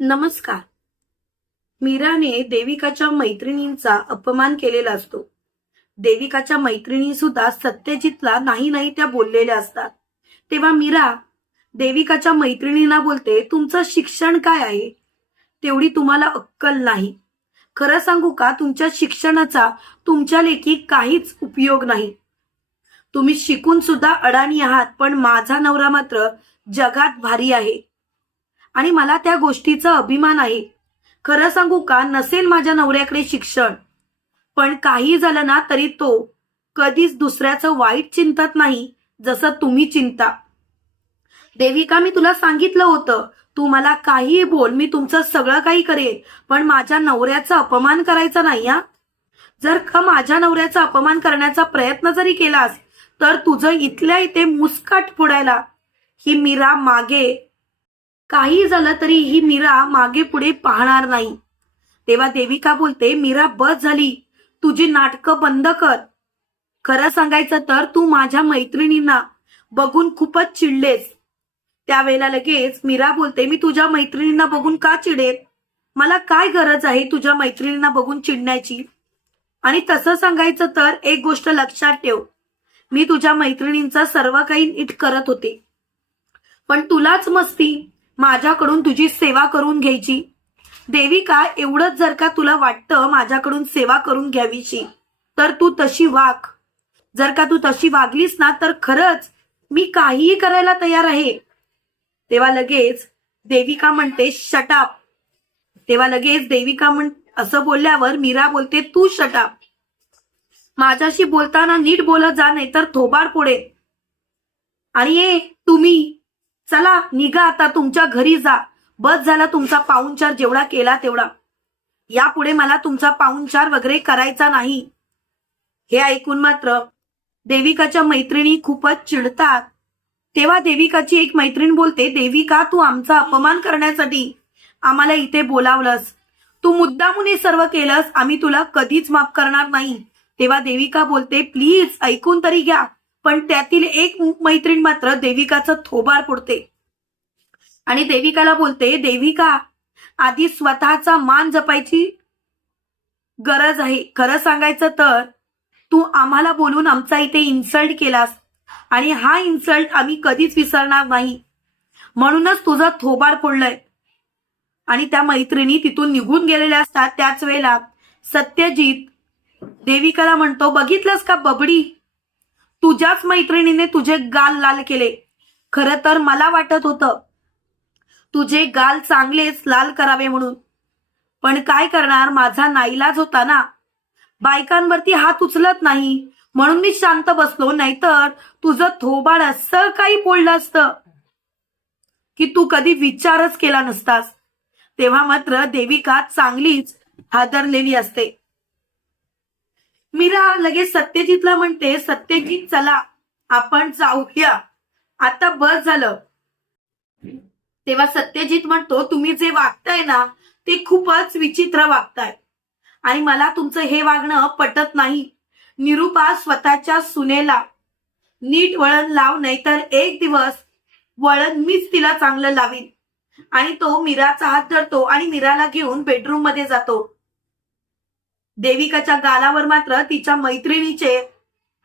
नमस्कार. मीराने देविकाच्या मैत्रिणींचा अपमान केलेला असतो. देविकाच्या मैत्रिणी सुद्धा सत्यजितला नाही नाही त्या बोललेल्या असतात. तेव्हा मीरा देविकाच्या मैत्रिणींना बोलते तुमचं शिक्षण काय आहे? तेवढी तुम्हाला अक्कल नाही. खरं सांगू का तुमच्या शिक्षणाचा तुमच्या लेखी काहीच उपयोग नाही. तुम्ही शिकून सुद्धा अडाणी आहात पण माझा नवरा मात्र जगात भारी आहे. आणि मला त्या गोष्टीचा अभिमान आहे. खरं सांगू का नसेल माझ्या नवऱ्याकडे शिक्षण. पण काही झालं ना तरी तो कधीच दुसऱ्याचं वाईट चिंतत नाही जसं तुम्ही चिंता. देविका मी तुला सांगितलं होतं तू मला काहीही बोल मी तुमचं सगळं काही करेल पण माझ्या नवऱ्याचा अपमान करायचा नाही हा? जर का माझ्या नवऱ्याचा अपमान करण्याचा प्रयत्न जरी केलास तर तुझं इथल्या इथे मुस्काट फोडायला ही मीरा मागे काही झालं तरी ही मीरा मागे पुढे पाहणार नाही. तेव्हा देविका बोलते मीरा बस झाली. तुझी नाटकं बंद कर. खरं सांगायचं तर तू माझ्या मैत्रिणींना बघून खूपच चिडलेस. त्यावेळेला लगेच मीरा बोलते मी तुझ्या मैत्रिणींना बघून का चिडेल मला काय गरज आहे तुझ्या मैत्रिणींना बघून चिडण्याची? आणि तसं सांगायचं तर एक गोष्ट लक्षात ठेव. मी तुझ्या मैत्रिणींचा सर्व काही नीट करत होते. पण तुलाच मस्ती. माझ्याकडून तुझी सेवा करून घ्यायची. देविका एवढंच जर का तुला वाटतं माझ्याकडून सेवा करून घ्यावीशी तर तू तशी वाग जर का तू तशी वागलीस ना तर खरंच मी काहीही करायला तयार आहे. तेव्हा लगेच देविका म्हणते शटाप तेव्हा लगेच देविका म्हण असं बोलल्यावर मीरा बोलते तू शटाप माझ्याशी बोलताना नीट बोलत जा नाही तर थोबाड पुढे आणि ए तुम्ही चला निघा आता तुमच्या घरी जा. बस झाला तुमचा पाहुणचार जेवढा केला तेवढा. यापुढे मला तुमचा पाहुणचार वगैरे करायचा नाही. हे ऐकून मात्र देविकाच्या मैत्रिणी खूपच चिडतात. तेव्हा देविकाची एक मैत्रीण बोलते देविका तू आमचा अपमान करण्यासाठी आम्हाला इथे बोलावलंस. तू मुद्दामून हे सर्व केलंस आम्ही तुला कधीच माफ करणार नाही. तेव्हा देविका बोलते प्लीज ऐकून तरी घ्या. पण त्यातील एक मैत्रीण मात्र देविकाचं थोबार पुडते आणि देविकाला बोलते देविका आधी स्वतःचा मान जपायची गरज आहे. खरं सांगायचं तर तू आम्हाला बोलून आमचा इथे इन्सल्ट केलास. आणि हा इन्सल्ट आम्ही कधीच विसरणार नाही. म्हणूनच तुझा थोबाड फोडलंय. आणि त्या मैत्रिणी तिथून निघून गेलेल्या असतात. त्याच वेळेला सत्यजित देविकाला म्हणतो बघितलंस का बबडी? तुझ्याच मैत्रिणीने तुझे गाल लाल केले. खरं तर मला वाटत होतं तुझे गाल चांगलेच लाल करावे म्हणून. पण काय करणार? माझा नाईलाज होता ना. बायकांवरती हात उचलत नाही. म्हणून मी शांत बसलो. नाहीतर तुझं थोबाड असं काही बोललं असतं की तू कधी विचारच केला नसतास. तेव्हा मात्र देविका चांगलीच हादरलेली असते. मीरा लगेच सत्यजितला म्हणते सत्यजित चला आपण जाऊया. आता बस झालं. तेव्हा सत्यजित म्हणतो तुम्ही जे वागताय ना ते खूपच विचित्र वागताय. आणि मला तुमचं हे वागणं पटत नाही. निरुपा स्वतःच्या सुनेला नीट वळण लाव नाहीतर एक दिवस वळण मीच तिला चांगलं लावीन. आणि तो मीराचा हात धरतो आणि मीराला घेऊन बेडरूममध्ये जातो. देविकाच्या गालावर मात्र तिच्या मैत्रिणीचे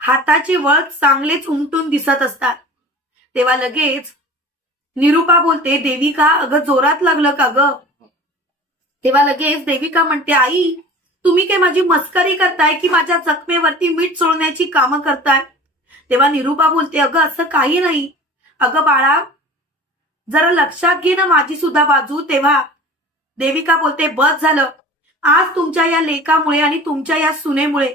हाताचे वळ चांगलेच उमटून दिसत असतात. तेव्हा लगेच निरुपा बोलते देविका अगं जोरात लागलं का ग? तेव्हा लगेच देविका म्हणते आई तुम्ही काय माझी मस्करी करताय की माझ्या जखमेवरती मीठ चोळण्याची कामं करताय? तेव्हा निरुपा बोलते अगं असं काही नाही. अगं बाळा जरा लक्षात घे ना माझी सुद्धा बाजू. तेव्हा देविका बोलते बस झालं. आज तुमच्या या लेखामुळे आणि तुमच्या या सुनेमुळे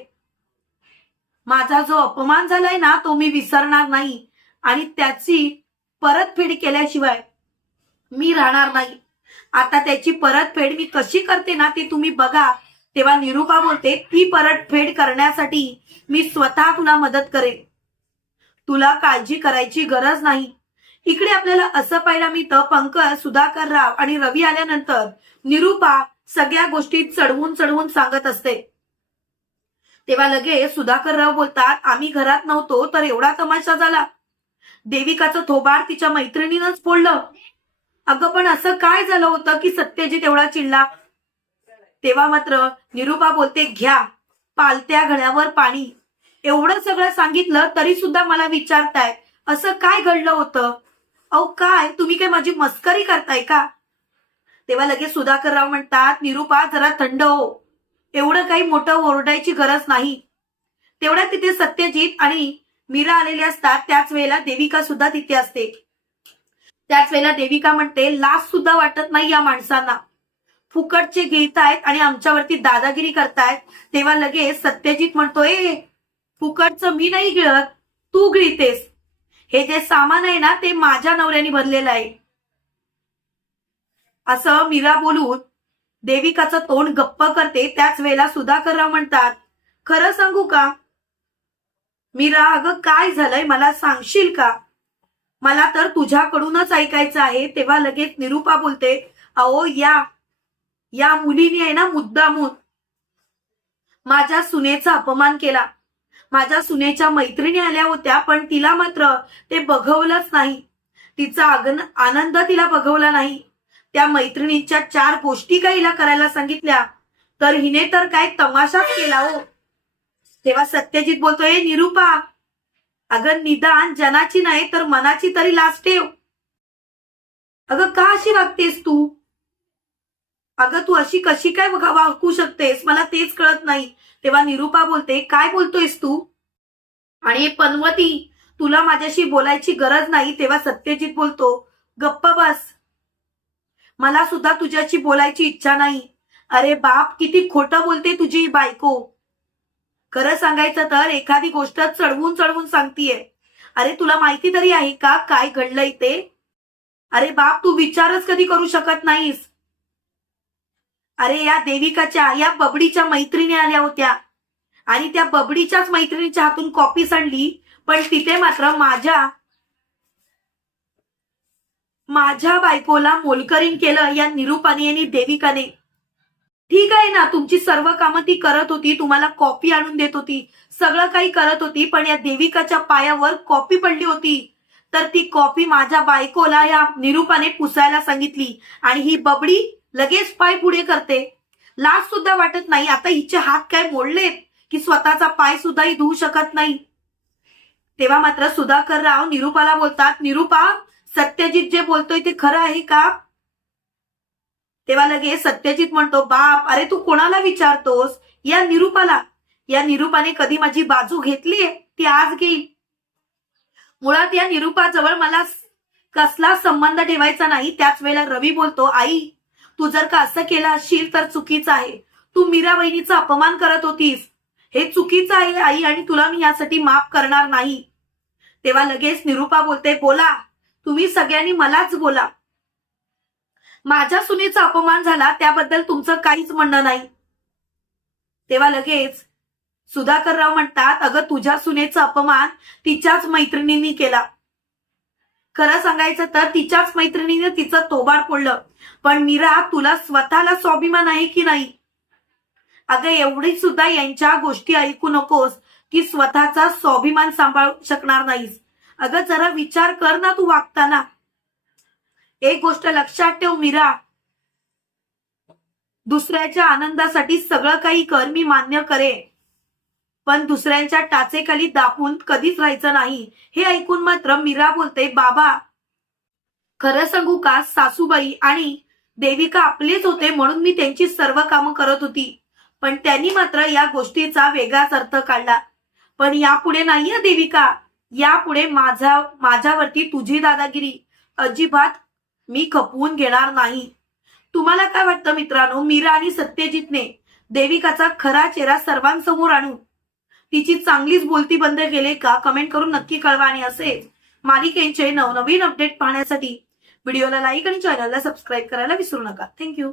माझा जो अपमान झालाय ना तो मी विसरणार नाही. आणि त्याची परतफेड केल्याशिवाय मी राहणार नाही. आता त्याची परतफेड मी कशी करते ना ते तुम्ही बघा. तेव्हा निरुपा बोलते ती परतफेड करण्यासाठी मी स्वतः तुला मदत करेन. तुला काळजी करायची गरज नाही. इकडे आपल्याला असं पाहिलं मी तर पंकज सुधाकर राव आणि रवी आल्यानंतर निरुपा सगळ्या गोष्टी चढवून चढवून सांगत असते. तेव्हा लगेच सुधाकरराव बोलतात आम्ही घरात नव्हतो तर एवढा तमाशा झाला. देविकाचं थोबार तिच्या मैत्रिणीनंच फोडलं. अगं पण असं काय झालं होतं की सत्यजित एवढा चिडला? तेव्हा मात्र निरुपा बोलते घ्या पालत्या घड्यावर पाणी. एवढं सगळं सांगितलं तरी सुद्धा मला विचारताय. असं काय घडलं होतं? अहो काय? तुम्ही काय माझी मस्करी करताय का? तेव्हा लगेच सुधाकरराव म्हणतात निरुपा जरा थंड हो. एवढं काही मोठं ओरडायची गरज नाही. तेवढ्या तिथे सत्यजित आणि मीरा आलेले असतात. त्याच वेळेला देविका सुद्धा तिथे असते. त्याच वेळेला देविका म्हणते लाच सुद्धा वाटत नाही या माणसांना. फुकटचे गिळतायत आणि आमच्यावरती दादागिरी करतायत. तेव्हा लगेच सत्यजित म्हणतोय फुकटचं मी नाही गिळत तू गिळतेस. हे जे सामान आहे ना ते माझ्या नवऱ्याने भरलेलं आहे. असं मीरा बोलून देविकाचं तोंड गप्प करते त्याच वेळेला सुधाकरराव म्हणतात खरं सांगू का? मीरा अगं काय झालंय? मला सांगशील का? मला तर तुझ्याकडूनच ऐकायचं आहे. तेव्हा लगेच निरुपा बोलते अहो या या मुलीने आहे ना मुद्दामून माझ्या सुनेचा अपमान केला. माझ्या सुनेच्या मैत्रिणी आल्या होत्या पण तिला मात्र ते बघवलंच नाही. तिचा आगन आनंद तिला बघवला नाही. त्या मैत्रिणीच्या चार गोष्टी का हिला करायला सांगितल्या? तर हिने तर काय तमाशाच केला हो. तेव्हा सत्यजित बोलतोय निरुपा अगं निदान जनाची नाही तर मनाची तरी लाच ठेव. अगं का अशी वागतेस तू? अगं तू अशी कशी काय वागू शकतेस? मला तेच कळत नाही. तेव्हा निरुपा बोलते काय बोलतोयस तू? आणि पनवती तुला माझ्याशी बोलायची गरज नाही. तेव्हा सत्यजित बोलतो गप्प बस. मला सुद्धा तुझ्याशी बोलायची इच्छा नाही. अरे बाप किती खोटं बोलते तुझी बायको. खरं सांगायचं तर एखादी गोष्ट चढवून चढवून सांगतीये. अरे तुला माहिती तरी आहे का काय घडलंय ते? अरे बाप तू विचारच कधी करू शकत नाहीस. अरे या देविकाच्या या बबडीच्या मैत्रिणी आल्या होत्या. आणि त्या बबडीच्याच मैत्रिणीच्या हातून कॉपी सांडली पण तिथे मात्र माझ्या माझ्या बायकोला मोलकरीन केलं या निरुपाने आणि देविकाने. ठीक आहे ना तुमची सर्व कामं ती करत होती तुम्हाला कॉपी आणून देत होती. सगळं काही करत होती पण या देविकाच्या पायावर कॉपी पडली होती. तर ती कॉपी माझ्या बायकोला या निरुपाने पुसायला सांगितली आणि ही बबडी लगेच पाय पुढे करते. लाज सुद्धा वाटत नाही आता हिचे हात काय मोडलेत की स्वतःचा पाय सुद्धा ही धुवू शकत नाही. तेव्हा मात्र सुधाकर राव निरुपाला बोलतात निरुपा सत्यजित जे बोलतोय ते खरं आहे का? तेव्हा लगेच सत्यजित म्हणतो बाप अरे तू कोणाला विचारतोस? या निरूपाला. या निरुपाने कधी माझी बाजू घेतलीये ती आज घेईल. मुळात या निरूपाजवळ मला कसला संबंध ठेवायचा नाही. त्याच वेळेला रवी बोलतो आई तू जर का असं केलं असशील तर चुकीचं आहे. तू मीरा बहिणीचा अपमान करत होतीस. हे चुकीचं आहे आई आणि तुला मी यासाठी माफ करणार नाही. तेव्हा लगेच निरुपा बोलते बोला तुम्ही सगळ्यांनी मलाच बोला. माझ्या सुनेचा अपमान झाला त्याबद्दल तुमचं काहीच म्हणणं नाही. तेव्हा लगेच सुधाकरराव म्हणतात अगं तुझ्या सुनेचा अपमान तिच्याच मैत्रिणींनी केला. खरं सांगायचं तर तिच्याच मैत्रिणीने तिचं तोबाड फोडलं. पण मीरा तुला स्वतःला स्वाभिमान आहे की नाही? अगं एवढी सुद्धा यांच्या गोष्टी ऐकू नकोस की स्वतःचा स्वाभिमान सांभाळू शकणार नाहीस. अगं जरा विचार कर ना तू वागताना. एक गोष्ट लक्षात ठेव मीरा. दुसऱ्याच्या आनंदासाठी सगळं काही कर मी मान्य करे पण दुसऱ्यांच्या टाचेखाली दापून कधीच राहायचं नाही. हे ऐकून मात्र मीरा बोलते बाबा खरं सांगू का? सासूबाई आणि देविका आपलेच होते म्हणून मी त्यांची सर्व कामं करत होती. पण त्यांनी मात्र या गोष्टीचा वेगळाच अर्थ काढला. पण यापुढे नाहीये देविका. यापुढे माझा माझ्यावरती तुझी दादागिरी अजिबात मी खपवून घेणार नाही. तुम्हाला काय वाटतं मित्रांनो? मीरा आणि सत्यजितने देविकाचा खरा चेहरा सर्वांसमोर आणून तिची चांगलीच बोलती बंद केले का? कमेंट करून नक्की कळवा आणि असेच मालिकेचे नवनवीन अपडेट पाहण्यासाठी व्हिडिओला लाईक आणि चॅनलला सबस्क्राईब करायला विसरू नका. थँक्यू.